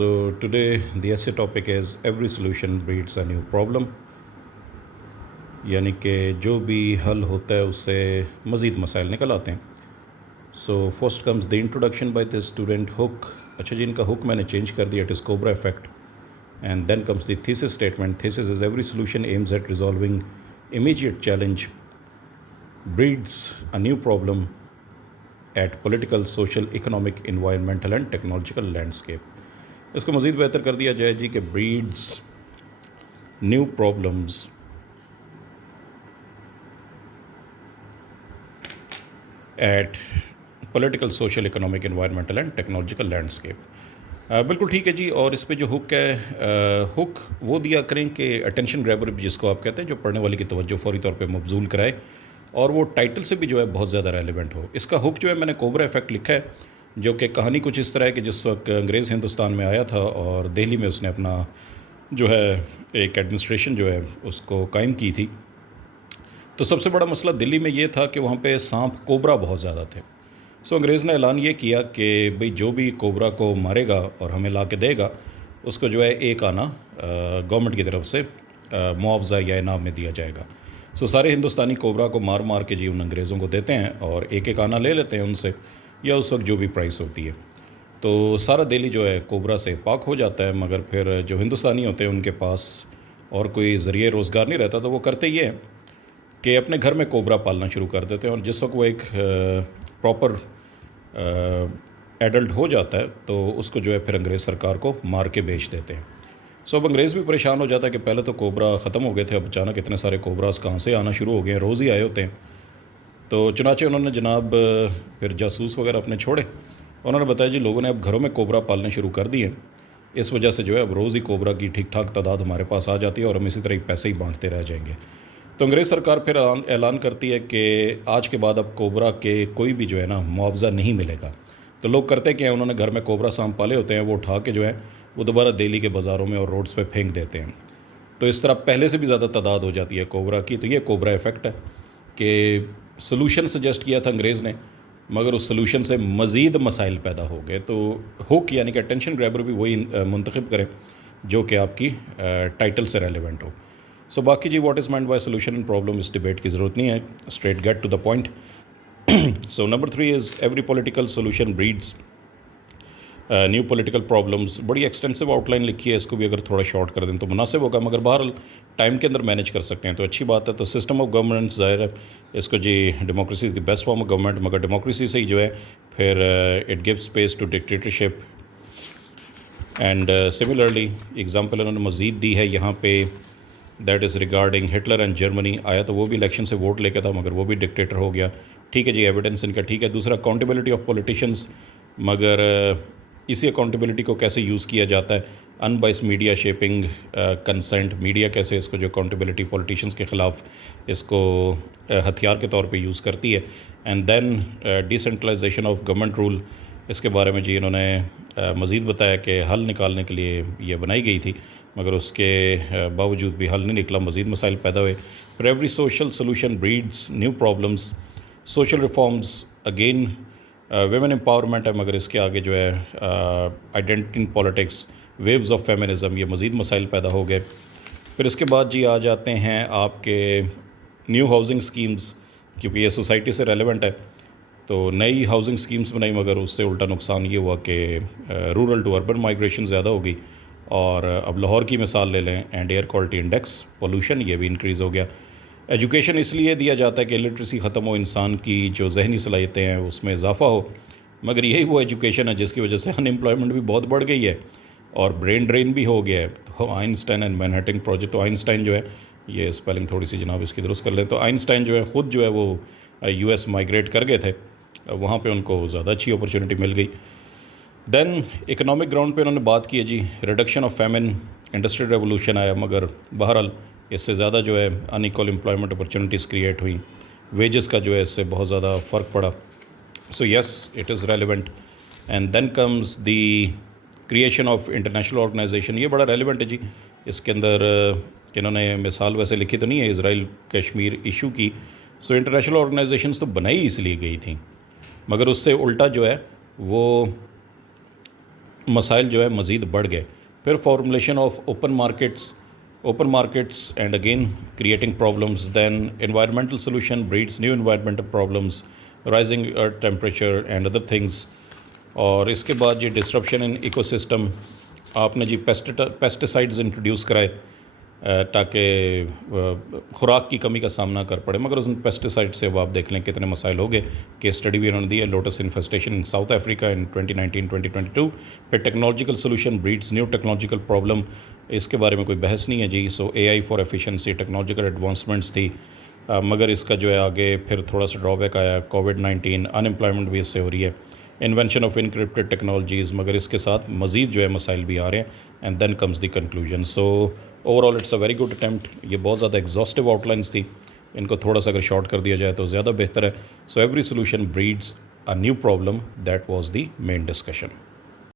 So today the essay topic is every solution breeds a new problem. यानी कि जो भी हल होता है उससे मज़ीद मसाइल निकल आते हैं. So first comes the introduction by the student hook. अच्छा जी, इनका हुक मैंने चेंज कर दिया, it is cobra effect. And then comes the thesis statement. Thesis is every solution aims at resolving immediate challenge breeds a new problem at political, social, economic, environmental and technological landscape. इसको मज़ीद बेहतर कर दिया जाए जी कि breeds new problems at political, social, economic, environmental and technological landscape. बिल्कुल ठीक है जी. और इस पे जो हुक है, हुक वो दिया करें कि अटेंशन ग्रैबर जिसको आप कहते हैं, जो पढ़ने वाले की तवज्जो फौरी तौर पे मबजूल कराए और वो टाइटल से भी जो है बहुत ज़्यादा रेलिवेंट हो. इसका हुक जो है मैंने कोबरा इफेक्ट लिखा है, जो कि कहानी कुछ इस तरह है कि जिस वक्त अंग्रेज़ हिंदुस्तान में आया था और दिल्ली में उसने अपना जो है एक एडमिनिस्ट्रेशन जो है उसको कायम की थी, तो सबसे बड़ा मसला दिल्ली में ये था कि वहाँ पे सांप कोबरा बहुत ज़्यादा थे. सो अंग्रेज़ ने ऐलान ये किया कि भाई जो भी कोबरा को मारेगा और हमें ला के देगा उसको जो है एक आना गवर्नमेंट की तरफ से मुआवजा या इनाम में दिया जाएगा. सो सारे हिंदुस्तानी कोबरा को मार मार के जी उन अंग्रेज़ों को देते हैं और एक एक आना ले लेते हैं उनसे, या उस वक्त जो भी प्राइस होती है. तो सारा दिल्ली जो है कोबरा से पाक हो जाता है. मगर फिर जो हिंदुस्तानी होते हैं उनके पास और कोई ज़रिए रोज़गार नहीं रहता, तो वो करते ये हैं कि अपने घर में कोबरा पालना शुरू कर देते हैं. और जिस वक्त वो एक प्रॉपर एडल्ट हो जाता है तो उसको जो है फिर अंग्रेज़ सरकार को मार के बेच देते हैं. सो अब अंग्रेज़ भी परेशान हो जाता है कि पहले तो कोबरा ख़त्म हो गए थे, अब अचानक इतने सारे कोबरास कहाँ से आना शुरू हो गए हैं, रोज़ ही आए होते हैं. तो चुनाचे उन्होंने जनाब फिर जासूस वगैरह अपने छोड़े. उन्होंने बताया जी लोगों ने अब घरों में कोबरा पालने शुरू कर दिए, इस वजह से जो है अब रोज़ ही कोबरा की ठीक ठाक तादाद हमारे पास आ जाती है और हम इसी तरह ही पैसे ही बांटते रह जाएंगे. तो अंग्रेज़ सरकार फिर ऐलान करती है कि आज के बाद अब कोबरा के कोई भी जो है ना मुआवजा नहीं मिलेगा. तो लोग करते क्या हैं, उन्होंने घर में कोबरा सांप पाले होते हैं, वो उठा के जो है वो दोबारा दिल्ली के बाज़ारों में और रोड्स पे फेंक देते हैं. तो इस तरह पहले से भी ज़्यादा तादाद हो जाती है कोबरा की. तो ये कोबरा इफ़ेक्ट है कि सलूशन सजेस्ट किया था अंग्रेज़ ने, मगर उस सलूशन से मज़ीद मसाइल पैदा हो गए. तो हुक यानी कि अटेंशन ग्रैबर भी वही मुंतखब करें जो कि आपकी टाइटल से रेलिवेंट हो. सो बाकी जी what is meant by solution and problem, इस डिबेट की ज़रूरत नहीं है, straight get to the point. So number 3 is every political solution breeds new political problems. बड़ी एक्सटेंसिव आउटलाइन लिखी है, इसको भी अगर थोड़ा शॉर्ट कर दें तो मुनासिब होगा, मगर बहरहाल टाइम के अंदर मैनेज कर सकते हैं तो अच्छी बात है. तो सिस्टम ऑफ गवर्नेंस ज़ाहिर है इसको जी democracy is the best form of government, मगर डेमोक्रेसी से ही जो है फिर it gives space to dictatorship. And similarly example उन्होंने मज़ीद दी है यहाँ पे, that is regarding Hitler and Germany. आया तो वो भी इलेक्शन से वोट लेके था मगर वो भी डिक्टेटर हो गया. ठीक है जी, एविडेंस इनका ठीक है. दूसरा अकाउंटेबिलिटी ऑफ पॉलिटिशियंस, मगर इसी अकाउंटेबिलिटी को कैसे यूज़ किया जाता है, unbiased media shaping consent, media कैसे इसको जो अकाउंटेबिलिटी पॉलिटिशियंस के ख़िलाफ़ इसको हथियार के तौर पे यूज़ करती है. And then decentralization of government rule, इसके बारे में जी इन्होंने मज़ीद बताया कि हल निकालने के लिए ये बनाई गई थी, मगर उसके बावजूद भी हल नहीं निकला, मज़ीद मसाइल पैदा हुए. For every social solution breeds new problems. Social reforms again women empowerment है, मगर इसके आगे जो है identity in politics, waves of feminism, ये मज़ीद मसाइल पैदा हो गए. फिर इसके बाद जी आ जाते हैं आपके न्यू हाउसिंग स्कीम्स, क्योंकि ये सोसाइटी से रेलेवेंट है. तो नई हाउसिंग स्कीम्स बनाई, मगर उससे उल्टा नुकसान ये हुआ कि रूरल टू अर्बन माइग्रेशन ज़्यादा होगी. और अब लाहौर की मिसाल ले लें, and air quality index pollution ये भी इंक्रीज़ हो गया. एजुकेशन इसलिए दिया जाता है कि लिटरेसी ख़त्म हो, इंसान की जो जहनी सलाहियतें हैं उसमें इजाफ़ा हो, मगर यही वो एजुकेशन है जिसकी वजह से अनएम्प्लॉयमेंट भी बहुत बढ़ गई है और ब्रेन ड्रेन भी हो गया है. तो आइंस्टाइन एंड मैनहट्टन प्रोजेक्ट, तो आइंस्टाइन जो है, ये स्पेलिंग थोड़ी सी जनाब इसकी दुरुस्त कर लें, तो आइंस्टाइन जो है ख़ुद जो है वो US माइग्रेट कर गए थे, वहाँ पे उनको ज़्यादा अच्छी अपॉर्चुनिटी मिल गई. देन इकोनॉमिक ग्राउंड पे उन्होंने बात की है जी, reduction of famine, industrial revolution आया, मगर बहरहाल इससे ज़्यादा जो है अनइक्वल एम्प्लॉयमेंट अपॉर्चुनिटीज़ क्रिएट हुई, वेजेस का जो है इससे बहुत ज़्यादा फ़र्क पड़ा. So yes it is relevant. And then comes the creation of international organisation. ये बड़ा रेलिवेंट है जी. इसके अंदर इन्होंने मिसाल वैसे लिखी तो नहीं है इसराइल कश्मीर इशू की. सो इंटरनेशनल ऑर्गेनाइजेशंस तो बनाई इसलिए गई थी, मगर उससे उल्टा जो है वो مسائل جو ہے مزید بڑھ گئے. پھر formulation of open markets and again creating problems. Then environmental solution breeds new environmental problems, rising earth temperature and other things. اور اس کے بعد جی ڈسرپشن ان ایکو سسٹم. آپ نے جی پیسٹیسائڈز انٹروڈیوس کرائے تاکہ خوراک کی کمی کا سامنا کر پڑے, مگر ان پیسٹیسائڈ سے اب آپ دیکھ لیں کتنے مسائل ہو گئے. کیس اسٹڈی بھی انہوں نے دی ہے, lotus انفیسٹیشن in South Africa in 2019-2022. پھر technological solution breeds new technological problem, اس کے بارے میں کوئی بحث نہیں ہے جی. So A I for efficiency, technological advancements تھی, مگر اس کا جو ہے آگے پھر تھوڑا سا ڈرا بیک آیا. کووڈ-19 انمپلائمنٹ بھی اس سے ہو رہی ہے. انوینشن آف انکرپٹڈ ٹیکنالوجیز, مگر اس کے ساتھ مزید جو ہے مسائل بھی آ رہے ہیں. And then comes the conclusion. So overall it's a very good attempt. یہ بہت زیادہ ایگزاسٹیو آؤٹ لائنس تھی, ان کو تھوڑا سا اگر شارٹ کر دیا جائے تو زیادہ بہتر ہے. So every solution breeds a new problem. That was the main discussion.